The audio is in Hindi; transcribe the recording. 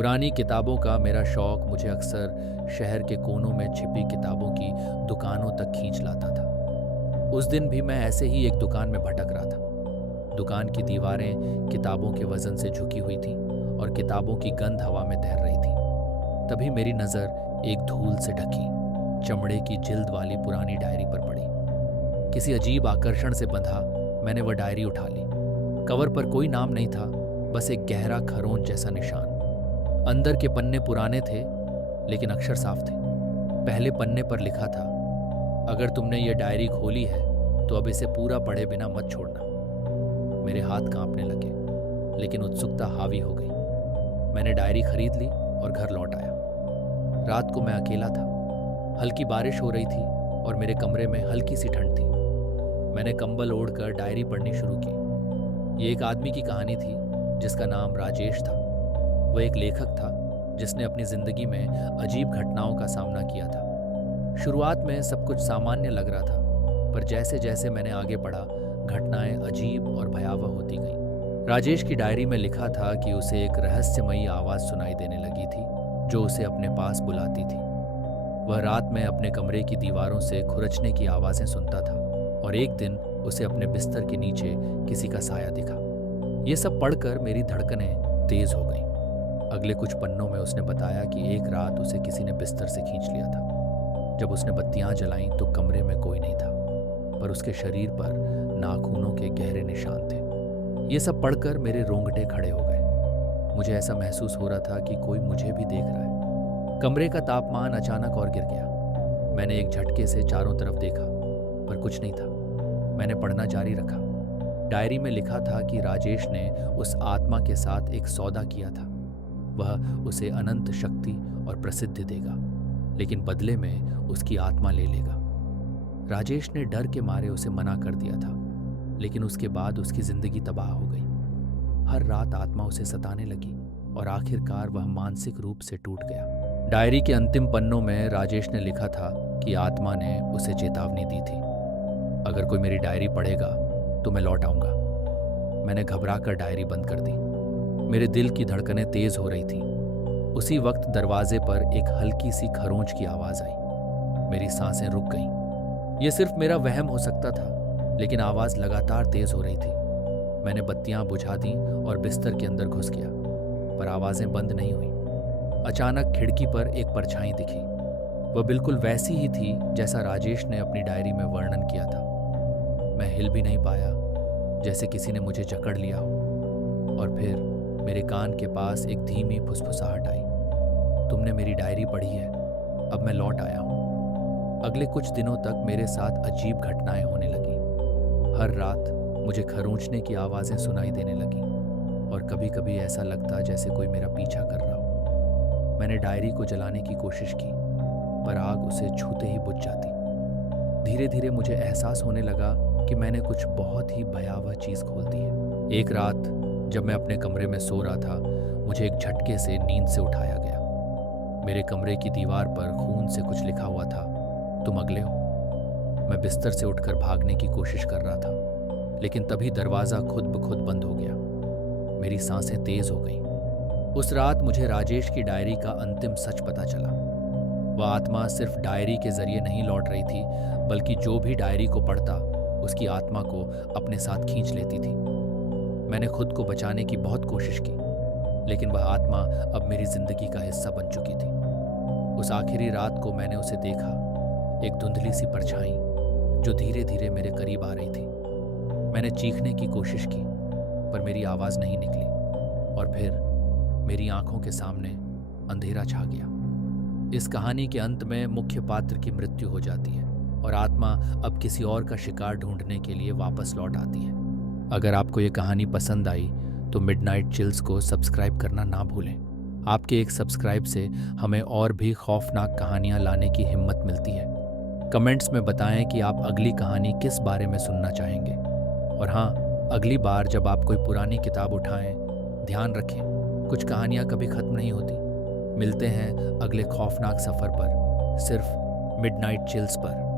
पुरानी किताबों का मेरा शौक मुझे अक्सर शहर के कोनों में छिपी किताबों की दुकानों तक खींच लाता था। उस दिन भी मैं ऐसे ही एक दुकान में भटक रहा था। दुकान की दीवारें किताबों के वजन से झुकी हुई थीं और किताबों की गंध हवा में तैर रही थी। तभी मेरी नज़र एक धूल से ढकी चमड़े की जिल्द वाली पुरानी डायरी पर पड़ी। किसी अजीब आकर्षण से बंधा मैंने वह डायरी उठा ली। कवर पर कोई नाम नहीं था, बस एक गहरा खरोंच जैसा निशान। अंदर के पन्ने पुराने थे लेकिन अक्षर साफ थे। पहले पन्ने पर लिखा था, अगर तुमने ये डायरी खोली है तो अब इसे पूरा पढ़े बिना मत छोड़ना। मेरे हाथ कांपने लगे लेकिन उत्सुकता हावी हो गई। मैंने डायरी खरीद ली और घर लौट आया। रात को मैं अकेला था। हल्की बारिश हो रही थी और मेरे कमरे में हल्की सी ठंड थी। मैंने कंबल ओढ़कर डायरी पढ़नी शुरू की। ये एक आदमी की कहानी थी जिसका नाम राजेश था। वह एक लेखक था जिसने अपनी जिंदगी में अजीब घटनाओं का सामना किया था। शुरुआत में सब कुछ सामान्य लग रहा था, पर जैसे जैसे मैंने आगे बढ़ा घटनाएं अजीब और भयावह होती गईं। राजेश की डायरी में लिखा था कि उसे एक रहस्यमयी आवाज़ सुनाई देने लगी थी जो उसे अपने पास बुलाती थी। वह रात में अपने कमरे की दीवारों से खुरचने की आवाज़ें सुनता था और एक दिन उसे अपने बिस्तर के नीचे किसी का साया दिखा। ये सब पढ़कर मेरी धड़कनें तेज हो गईं। अगले कुछ पन्नों में उसने बताया कि एक रात उसे किसी ने बिस्तर से खींच लिया था। जब उसने बत्तियां जलाईं तो कमरे में कोई नहीं था, पर उसके शरीर पर नाखूनों के गहरे निशान थे। ये सब पढ़कर मेरे रोंगटे खड़े हो गए। मुझे ऐसा महसूस हो रहा था कि कोई मुझे भी देख रहा है। कमरे का तापमान अचानक और गिर गया। मैंने एक झटके से चारों तरफ देखा, पर कुछ नहीं था। मैंने पढ़ना जारी रखा। डायरी में लिखा था कि राजेश ने उस आत्मा के साथ एक सौदा किया था। वह उसे अनंत शक्ति और प्रसिद्धि देगा, लेकिन बदले में उसकी आत्मा ले लेगा। राजेश ने डर के मारे उसे मना कर दिया था, लेकिन उसके बाद उसकी जिंदगी तबाह हो गई। हर रात आत्मा उसे सताने लगी और आखिरकार वह मानसिक रूप से टूट गया। डायरी के अंतिम पन्नों में राजेश ने लिखा था कि आत्मा ने उसे चेतावनी दी थी, अगर कोई मेरी डायरी पढ़ेगा तो मैं लौट आऊंगा। मैंने घबराकर डायरी बंद कर दी। मेरे दिल की धड़कनें तेज हो रही थीं। उसी वक्त दरवाजे पर एक हल्की सी खरोंच की आवाज आई। मेरी सांसें रुक गईं। यह सिर्फ मेरा वहम हो सकता था, लेकिन आवाज लगातार तेज हो रही थी। मैंने बत्तियां बुझा दी और बिस्तर के अंदर घुस गया, पर आवाजें बंद नहीं हुई। अचानक खिड़की पर एक परछाई दिखी। वह बिल्कुल वैसी ही थी जैसा राजेश ने अपनी डायरी में वर्णन किया था। मैं हिल भी नहीं पाया, जैसे किसी ने मुझे जकड़ लिया हो। और फिर मेरे कान के पास एक धीमी फुसफुसाहट आई, तुमने मेरी डायरी पढ़ी है, अब मैं लौट आया हूँ। अगले कुछ दिनों तक मेरे साथ अजीब घटनाएं होने लगी। हर रात मुझे खरोंचने की आवाज़ें सुनाई देने लगी और कभी कभी ऐसा लगता जैसे कोई मेरा पीछा कर रहा हो। मैंने डायरी को जलाने की कोशिश की, पर आग उसे छूते ही बुझ जाती। धीरे धीरे मुझे एहसास होने लगा कि मैंने कुछ बहुत ही भयावह चीज़ खोल दी है। एक रात जब मैं अपने कमरे में सो रहा था, मुझे एक झटके से नींद से उठाया गया। मेरे कमरे की दीवार पर खून से कुछ लिखा हुआ था, तुम अगले हो। मैं बिस्तर से उठकर भागने की कोशिश कर रहा था, लेकिन तभी दरवाज़ा खुद ब खुद बंद हो गया। मेरी सांसें तेज हो गईं। उस रात मुझे राजेश की डायरी का अंतिम सच पता चला। वह आत्मा सिर्फ डायरी के जरिए नहीं लौट रही थी, बल्कि जो भी डायरी को पढ़ता उसकी आत्मा को अपने साथ खींच लेती थी। मैंने खुद को बचाने की बहुत कोशिश की, लेकिन वह आत्मा अब मेरी जिंदगी का हिस्सा बन चुकी थी। उस आखिरी रात को मैंने उसे देखा, एक धुंधली सी परछाई जो धीरे धीरे मेरे करीब आ रही थी। मैंने चीखने की कोशिश की, पर मेरी आवाज़ नहीं निकली। और फिर मेरी आंखों के सामने अंधेरा छा गया। इस कहानी के अंत में मुख्य पात्र की मृत्यु हो जाती है और आत्मा अब किसी और का शिकार ढूंढने के लिए वापस लौट आती है। अगर आपको ये कहानी पसंद आई तो मिडनाइट चिल्स को सब्सक्राइब करना ना भूलें। आपके एक सब्सक्राइब से हमें और भी खौफनाक कहानियां लाने की हिम्मत मिलती है। कमेंट्स में बताएं कि आप अगली कहानी किस बारे में सुनना चाहेंगे। और हाँ, अगली बार जब आप कोई पुरानी किताब उठाएं, ध्यान रखें, कुछ कहानियां कभी खत्म नहीं होती। मिलते हैं अगले खौफनाक सफ़र पर, सिर्फ मिडनाइट चिल्स पर।